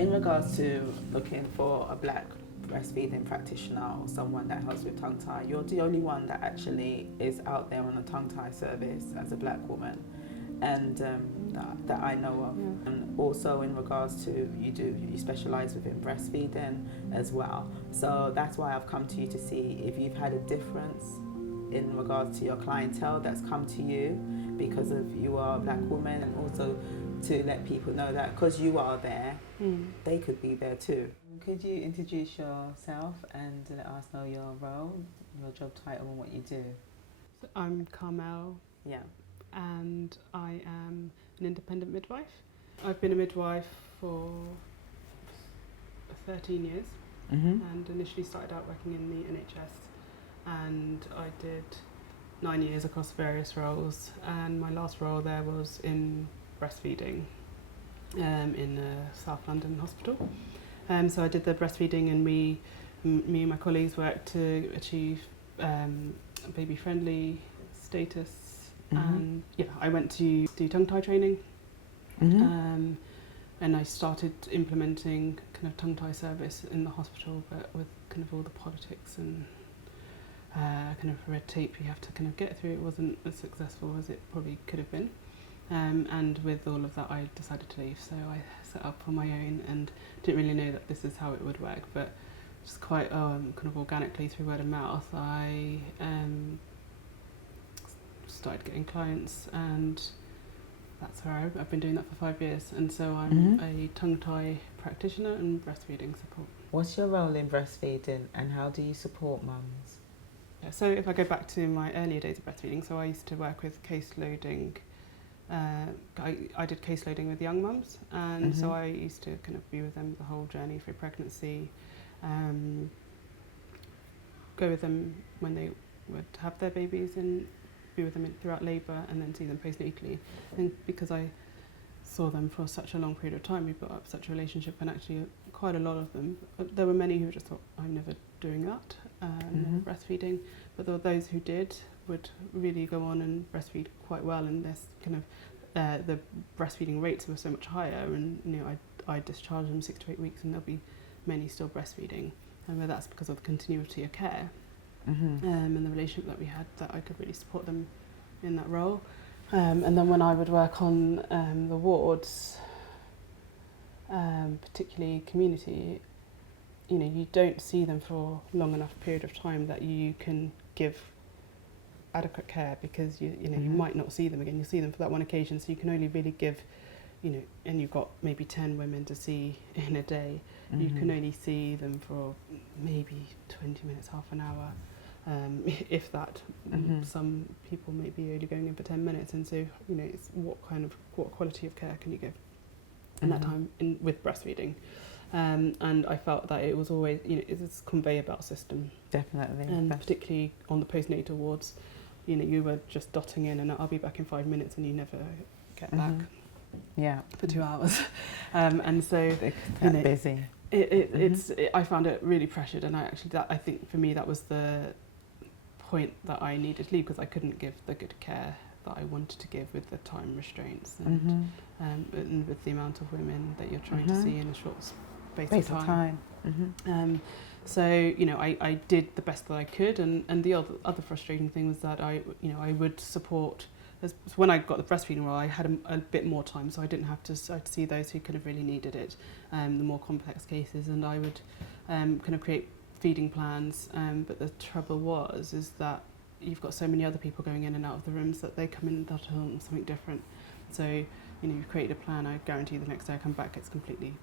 In regards to looking for a black breastfeeding practitioner or someone that helps with tongue tie, you're the only one that actually is out there on a tongue tie service as a black woman, and that I know of. Yeah. And also in regards to you specialise within breastfeeding as well. So that's why I've come to you to see if you've had a difference in regards to your clientele that's come to you because of you are a black woman, and also to let people know that because you are there, they could be there too. Could you introduce yourself and let us know your role, your job title and what you do? So I'm Carmelle. Yeah. And I am an independent midwife. I've been a midwife for 13 years and initially started out working in the NHS, and I did 9 years across various roles, and my last role there was in breastfeeding in a South London hospital. So I did the breastfeeding, and me and my colleagues worked to achieve baby-friendly status. And I went to do tongue tie training, and I started implementing kind of tongue tie service in the hospital, but with kind of all the politics and kind of red tape you have to kind of get through, it wasn't as successful as it probably could have been. And with all of that, I decided to leave. So I set up on my own and didn't really know that this is how it would work, but just quite kind of organically through word of mouth, I started getting clients, and that's where I've been doing that for 5 years. And so I'm a tongue tie practitioner and breastfeeding support. What's your role in breastfeeding and how do you support mums? So if I go back to my earlier days of breastfeeding, so I used to work with case loading. I did case loading with young mums, and so I used to kind of be with them the whole journey through pregnancy, go with them when they would have their babies and be with them throughout labour, and then see them postnatally. And because I saw them for such a long period of time, we built up such a relationship, and actually quite a lot of them, there were many who just thought, I'm never doing that, never breastfeeding, but there were those who did, would really go on and breastfeed quite well, and there's kind of the breastfeeding rates were so much higher, and I discharge them 6 to 8 weeks, and there'll be many still breastfeeding, and that's because of the continuity of care. And the relationship that we had, that I could really support them in that role. And then when I would work on the wards, particularly community, you don't see them for a long enough period of time that you can give adequate care, because you might not see them again. You see them for that one occasion, so you can only really give, and you've got maybe 10 women to see in a day. You can only see them for maybe 20 minutes, half an hour, if that. Some people may be only going in for 10 minutes, and so it's what quality of care can you give in that time with breastfeeding. And I felt that it was always, it's a conveyor belt system. Definitely. And particularly on the postnatal wards, you were just dotting in, and I'll be back in 5 minutes, and you never get back. Yeah. For 2 hours. And so That busy. I found it really pressured, and I think for me that was the point that I needed to leave, because I couldn't give the good care that I wanted to give with the time restraints and with the amount of women that you're trying to see in a short space of time. So I did the best that I could, and the other frustrating thing was that I would support. So when I got the breastfeeding role, I had a bit more time, so I didn't have to. I'd see those who kind of really needed it, the more complex cases, and I would kind of create feeding plans. But the trouble is that you've got so many other people going in and out of the rooms that they come in and on something different. So you've created a plan. I guarantee the next day I come back, it's completely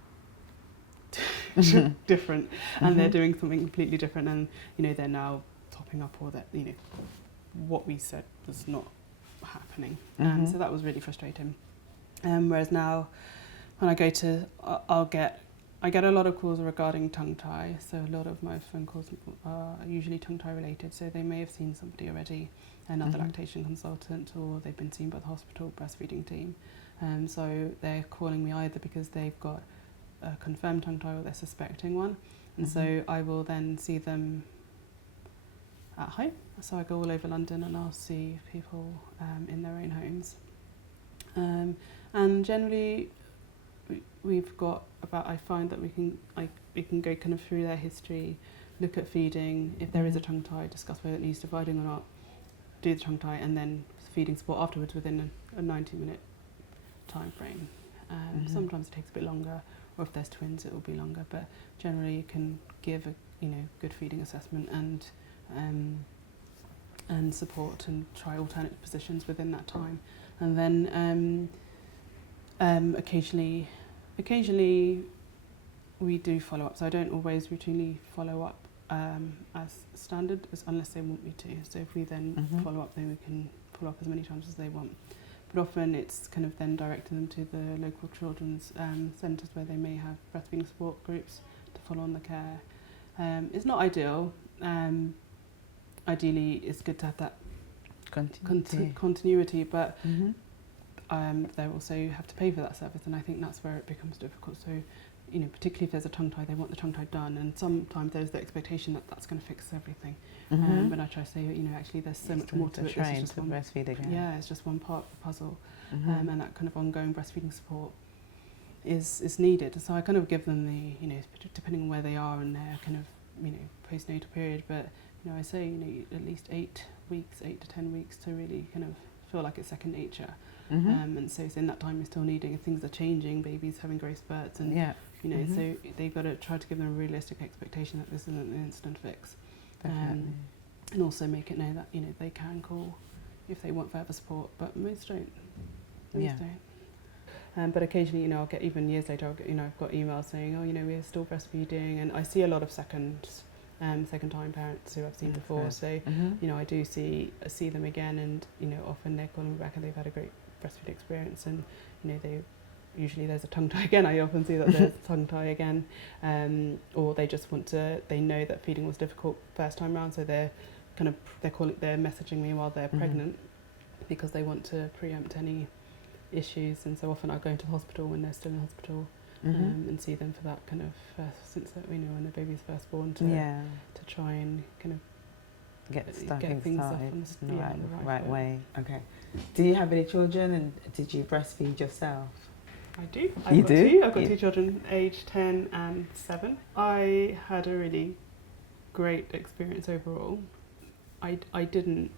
different, and they're doing something completely different, and they're now topping up, or that what we said was not happening. So that was really frustrating. Whereas now, when I go to, I get a lot of calls regarding tongue tie. So a lot of my phone calls are usually tongue tie related. So they may have seen somebody already, another lactation consultant, or they've been seen by the hospital breastfeeding team. So they're calling me either because they've got a confirmed tongue tie or they're suspecting one. And so I will then see them at home. So I go all over London and I'll see people in their own homes. And generally, we've got about, I find that we can go kind of through their history, look at feeding, if there is a tongue tie, discuss whether it needs dividing or not, do the tongue tie, and then feeding support afterwards within a 90-minute time frame. Sometimes it takes a bit longer, or if there's twins it will be longer, but generally you can give a good feeding assessment and support and try alternate positions within that time. And then occasionally we do follow up, so I don't always routinely follow up as standard, unless they want me to. So if we then follow up, then we can follow up as many times as they want. But often it's kind of then directing them to the local children's centres where they may have breastfeeding support groups to follow on the care. It's not ideal. Ideally, it's good to have that continuity, but they also have to pay for that service, and I think that's where it becomes difficult. So, particularly if there's a tongue tie, they want the tongue tie done, and sometimes there's the expectation that that's going to fix everything. But I try to say, actually there's so much more to it. Train to breastfeed again. Yeah, it's just one part of the puzzle, and that kind of ongoing breastfeeding support is needed. So I kind of give them the, depending on where they are in their kind of, postnatal period, but I say, at least 8 to 10 weeks to really kind of feel like it's second nature. And so in that time you're still needing, if things are changing, babies having growth spurts, and so they've got to try to give them a realistic expectation that this isn't an instant fix. And also make it know that they can call if they want further support, but most don't. But occasionally, I'll get, even years later, I've got emails saying, we're still breastfeeding, and I see a lot of second-time parents who I've seen before. So, I do see them again, and often they're calling me back and they've had a great breastfeeding experience, and usually there's a tongue tie again. I often see that there's a tongue tie again, or they just they know that feeding was difficult first time round, so they're messaging me while they're pregnant because they want to preempt any issues. And so often I go into the hospital when they're still in hospital and see them for that kind of since when the baby's first born to try and kind of get things off on the right way. Okay. Do you have any children, and did you breastfeed yourself? I do. I've got two children, aged 10 and 7. I had a really great experience overall. I didn't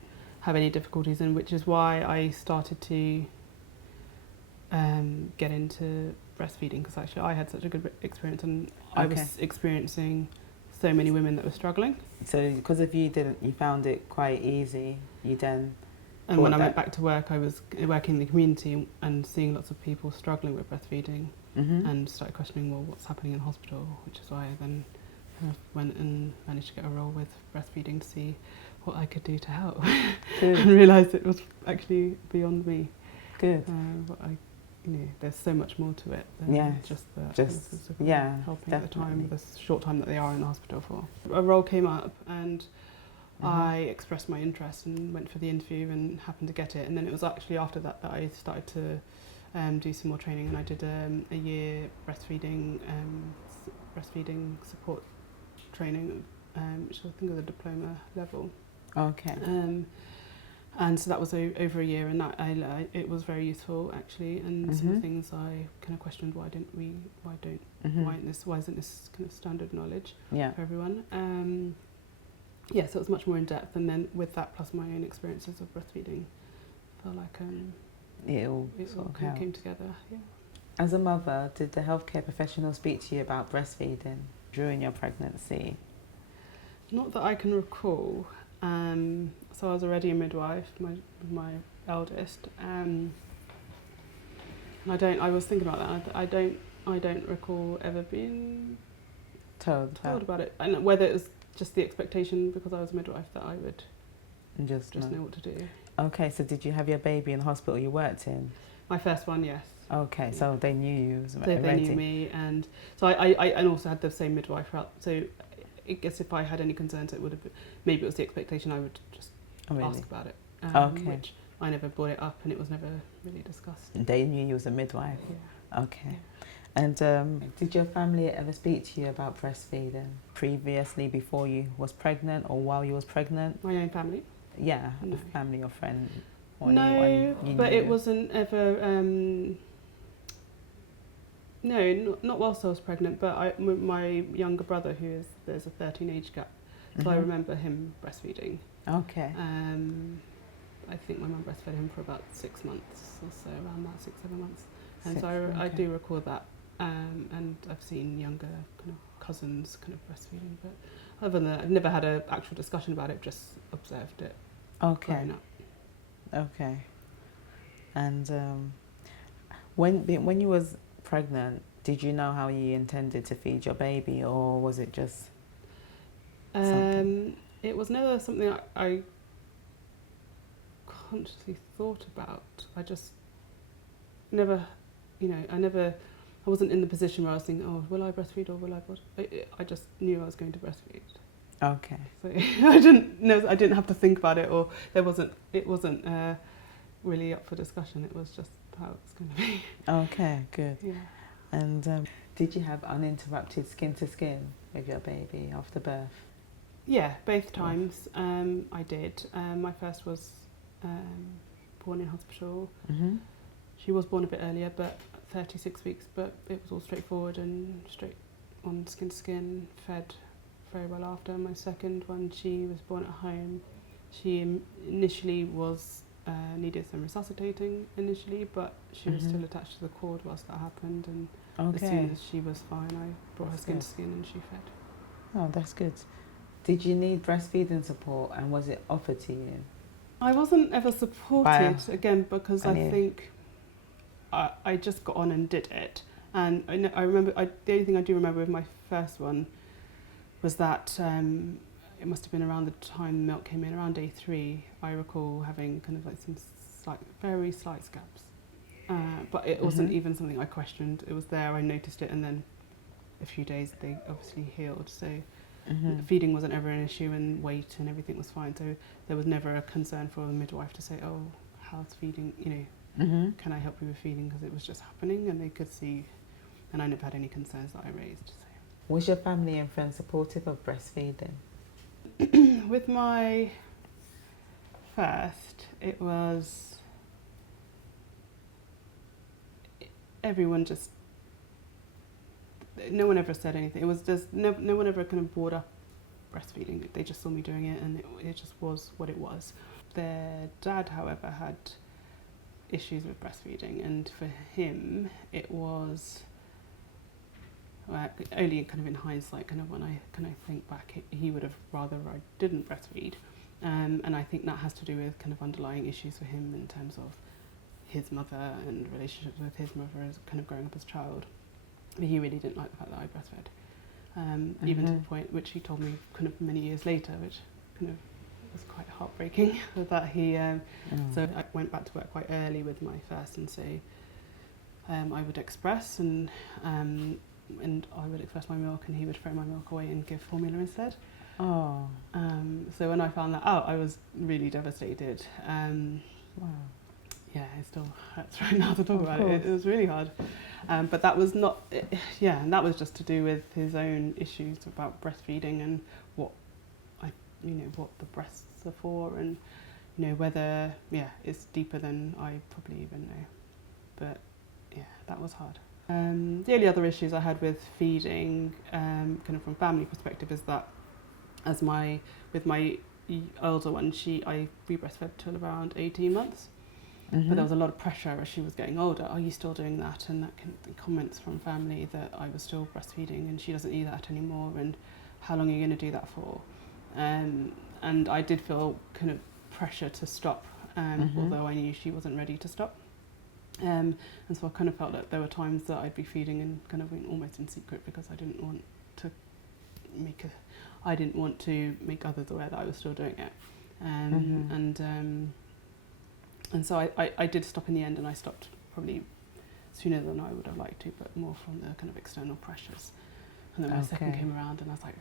have any difficulties, and which is why I started to get into breastfeeding, because actually I had such a good experience, and I was experiencing so many women that were struggling. So because if you found it quite easy, you then... And when I went back to work, I was working in the community and seeing lots of people struggling with breastfeeding, and started questioning, well, what's happening in hospital, which is why I then kind of went and managed to get a role with breastfeeding to see what I could do to help. And realised it was actually beyond me. Good. There's so much more to it than just helping at the time, the short time that they are in the hospital for. A role came up, and I expressed my interest and went for the interview and happened to get it. And then it was actually after that that I started to do some more training, and I did a year breastfeeding support training, which I think was a diploma level. Okay. And so that was over a year, and that it was very useful actually. And some of the things I kind of questioned: why isn't this kind of standard knowledge for everyone? So it was much more in depth, and then with that plus my own experiences of breastfeeding, I felt like it all kind of came together. Yeah. As a mother, did the healthcare professional speak to you about breastfeeding during your pregnancy? Not that I can recall. So I was already a midwife, my eldest. I was thinking about that. I don't recall ever being told about it. And whether it was just the expectation because I was a midwife that I would just know what to do. Okay, so did you have your baby in the hospital you worked in? My first one, yes. Okay, so they knew you. So they knew me, and so I also had the same midwife route. So I guess if I had any concerns, it would have been, maybe it was the expectation I would just ask about it. Which I never brought it up, and it was never really discussed. They knew you was a midwife. Yeah. Okay. Yeah. And did your family ever speak to you about breastfeeding previously, before you was pregnant or while you was pregnant? My own family? Yeah, no. Family or friend? Or no, but it wasn't ever No, not whilst I was pregnant, but my younger brother, there's a 13 age gap, so I remember him breastfeeding. Okay. I think my mum breastfed him for about 6 months or so, around that 6-7 months, and I Okay. do recall that. And I've seen younger kind of cousins kind of breastfeeding, but other than that, I've never had an actual discussion about it. Just observed it. Okay. Growing up. Okay. And when you was pregnant, did you know how you intended to feed your baby, or was it just something? It was never something I consciously thought about. I just never, I wasn't in the position where I was thinking, oh, will I breastfeed or will I breastfeed? I just knew I was going to breastfeed. Okay. So I didn't have to think about it, or it wasn't really up for discussion. It was just how it's going to be. Okay, good. Yeah. And did you have uninterrupted skin to skin with your baby after birth? Yeah, both times I did. My first was born in hospital. She was born a bit earlier, but 36 weeks, but it was all straightforward and straight on skin to skin, fed very well after. My second one, she was born at home. She initially was needed some resuscitating initially, but she was still attached to the cord whilst that happened, and as soon as she was fine, I brought her skin to skin and she fed. Oh, that's good. Did you need breastfeeding support, and was it offered to you? I wasn't ever supported, again, because I think I just got on and did it. And I remember, the only thing I do remember with my first one was that it must have been around the time milk came in, around day 3, I recall having kind of like some very slight scabs. But it wasn't even something I questioned. It was there, I noticed it, and then a few days they obviously healed. So feeding wasn't ever an issue, and weight and everything was fine. So there was never a concern for the midwife to say, oh, how's feeding, can I help you with feeding? Because it was just happening and they could see, and I never had any concerns that I raised. So. Was your family and friends supportive of breastfeeding? With my first, it was everyone just, no one ever said anything. It was just, no one ever kind of brought up breastfeeding. They just saw me doing it, and it just was what it was. Their dad, however, had issues with breastfeeding, and for him it was only kind of in hindsight, kind of when I think back, he would have rather I didn't breastfeed, and I think that has to do with kind of underlying issues for him in terms of his mother and relationships with his mother as kind of growing up as a child. But he really didn't like the fact that I breastfed, even to the point which he told me kind of many years later, which kind of was quite heartbreaking. That he so I went back to work quite early with my first, and so I would express and I would express my milk, and he would throw my milk away and give formula instead. Oh. So when I found that out, I was really devastated. Wow. Yeah, it still hurts right now to talk about it. It was really hard. But that was not, and that was just to do with his own issues about breastfeeding and what the breasts are for, and whether it's deeper than I probably even know. But yeah, that was hard. The only other issues I had with feeding, kind of from family perspective, is that with my older one, we breastfed till around 18 months. But there was a lot of pressure as she was getting older. Are you still doing that? And that comments from family that I was still breastfeeding and she doesn't need that anymore, and how long are you going to do that for? And I did feel kind of pressure to stop, although I knew she wasn't ready to stop. And so I kind of felt that there were times that I'd be feeding and kind of almost in secret, because I didn't want to make others aware that I was still doing it. And so I did stop in the end, and I stopped probably sooner than I would have liked to, but more from the kind of external pressures. And then my second came around, and I was like,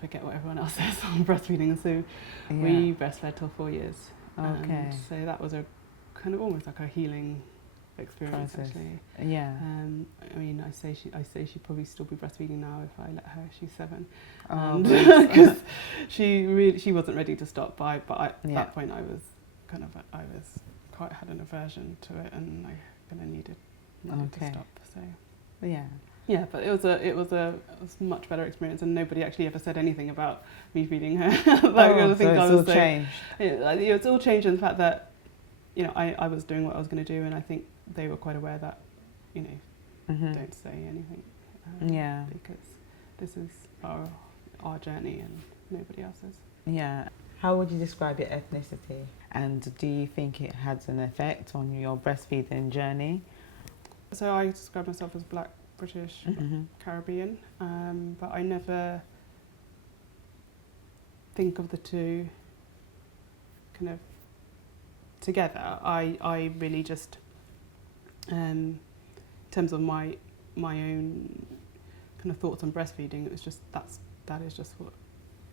forget what everyone else says on breastfeeding. And so we breastfed till 4 years. And so that was a kind of almost like a healing experience, actually. Yeah. I mean, I say she'd probably still be breastfeeding now if I let her. She's 7. Because she wasn't ready to stop. But at that point, I was quite had an aversion to it, and I kind of needed to stop. So Yeah. Yeah, but it was a much better experience, and nobody actually ever said anything about me feeding her. Changed. It's all changed in the fact that, you know, I was doing what I was going to do, and I think they were quite aware that, you know, don't say anything. Because this is our journey and nobody else's. Yeah. How would you describe your ethnicity? And do you think it has an effect on your breastfeeding journey? So I describe myself as Black, British, Caribbean, but I never think of the two kind of together. I really just, in terms of my own kind of thoughts on breastfeeding, it was just that is just what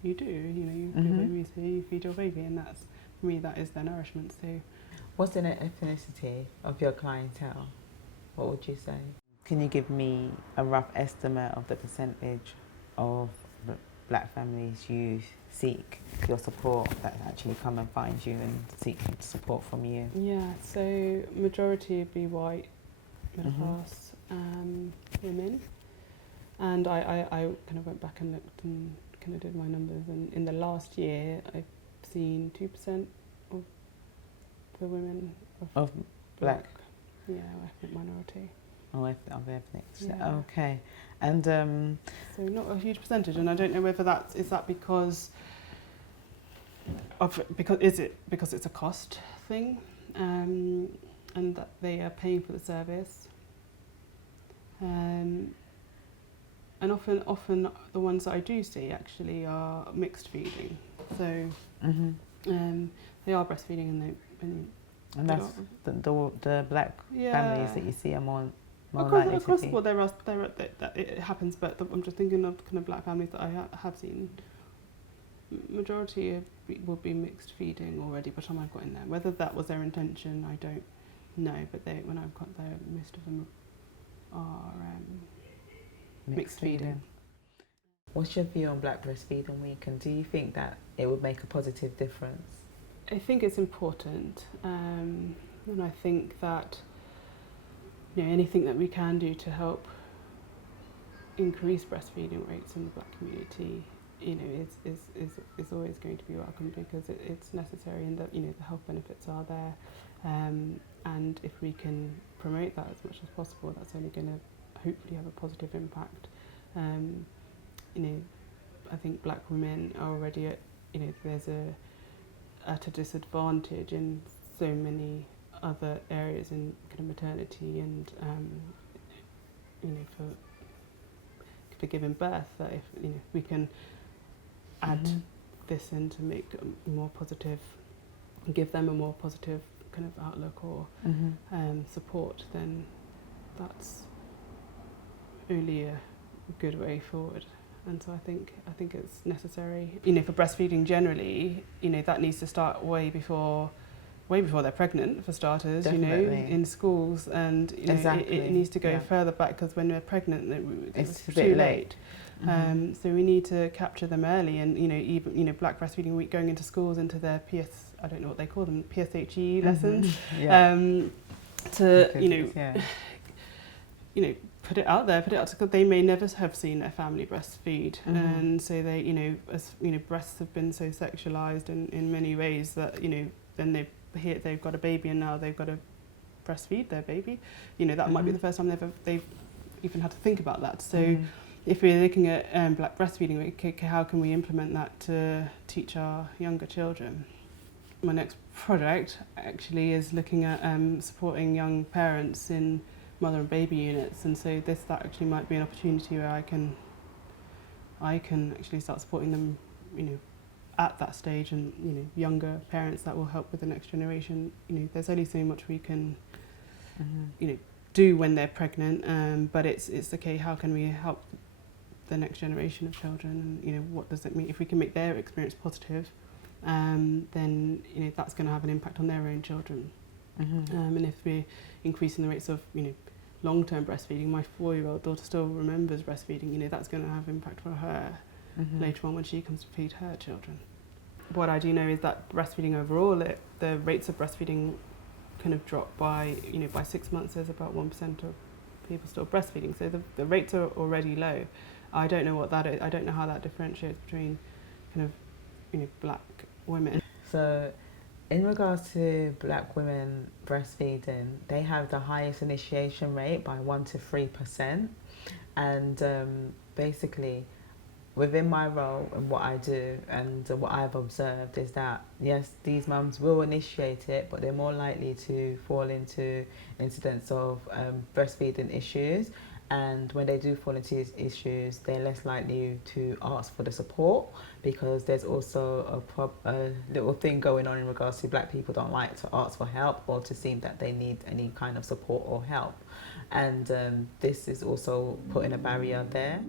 you do. You know, you feed your baby, so you feed your baby, and that's, for me, that is their nourishment. So, what's the ethnicity of your clientele? What would you say? Can you give me a rough estimate of the percentage of Black families you seek your support, that actually come and find you and seek support from you? Yeah, so majority would be white, middle class women. And I kind of went back and looked and kind of did my numbers, and in the last year I've seen 2% of the women of Black. Yeah, ethnic minority. Oh, of ethnic. Yeah. Okay. And so not a huge percentage, and I don't know whether is that because it's a cost thing, and that they are paying for the service. And often the ones that I do see actually are mixed feeding. So they are breastfeeding, and that's the Black families that you see are more across the board. It happens, but I'm just thinking of kind of Black families that I have seen. Majority will be mixed feeding already by the time I've got in there. Whether that was their intention, I don't know. But when I've got there, most of them are mixed feeding. What's your view on Black Breastfeeding Week, and do you think that it would make a positive difference? I think it's important, and I think that, you know, anything that we can do to help increase breastfeeding rates in the Black community, you know, is always going to be welcome, because it's necessary, and that, you know, the health benefits are there, and if we can promote that as much as possible, that's only going to hopefully have a positive impact. You know, I think Black women are already at, you know, there's at a disadvantage in so many other areas in kind of maternity and you know, for giving birth, that if, you know, we can add this in to make a more positive, give them a more positive kind of outlook or support, then that's only a good way forward. And so I think it's necessary, you know, for breastfeeding generally, you know, that needs to start way before they're pregnant, for starters. Definitely. You know, in schools, and you know, it needs to go further back, because when they're pregnant, it's too late. So we need to capture them early, and you know, even, you know, Black Breastfeeding Week, going into schools, into their I don't know what they call them, PSHE lessons, to you know, put it out there, because they may never have seen their family breastfeed, and so they, you know, as you know, breasts have been so sexualized in many ways that, you know, then they've got a baby, and now they've got to breastfeed their baby. You know, that might be the first time they've even had to think about that. So if we're looking at Black Breastfeeding Week, how can we implement that to teach our younger children? My next project actually is looking at supporting young parents in mother and baby units, and so that actually might be an opportunity where I can actually start supporting them, you know, at that stage, and you know, younger parents, that will help with the next generation. You know, there's only so much we can you know, do when they're pregnant, but it's okay, how can we help the next generation of children, and you know, what does it mean if we can make their experience positive, then you know, that's going to have an impact on their own children. And if we're increasing the rates of, you know, long-term breastfeeding, my 4-year-old daughter still remembers breastfeeding, you know, that's going to have impact for her later on when she comes to feed her children. What I do know is that breastfeeding overall, the rates of breastfeeding kind of drop by, you know, by 6 months, there's about 1% of people still breastfeeding. So the rates are already low. I don't know what that is. I don't know how that differentiates between kind of, you know, black women. So in regards to black women breastfeeding, they have the highest initiation rate by 1 to 3%. And basically, within my role and what I do and what I've observed is that, yes, these mums will initiate it, but they're more likely to fall into incidents of breastfeeding issues. And when they do fall into these issues, they're less likely to ask for the support, because there's also a little thing going on in regards to black people don't like to ask for help or to seem that they need any kind of support or help. And this is also putting a barrier there.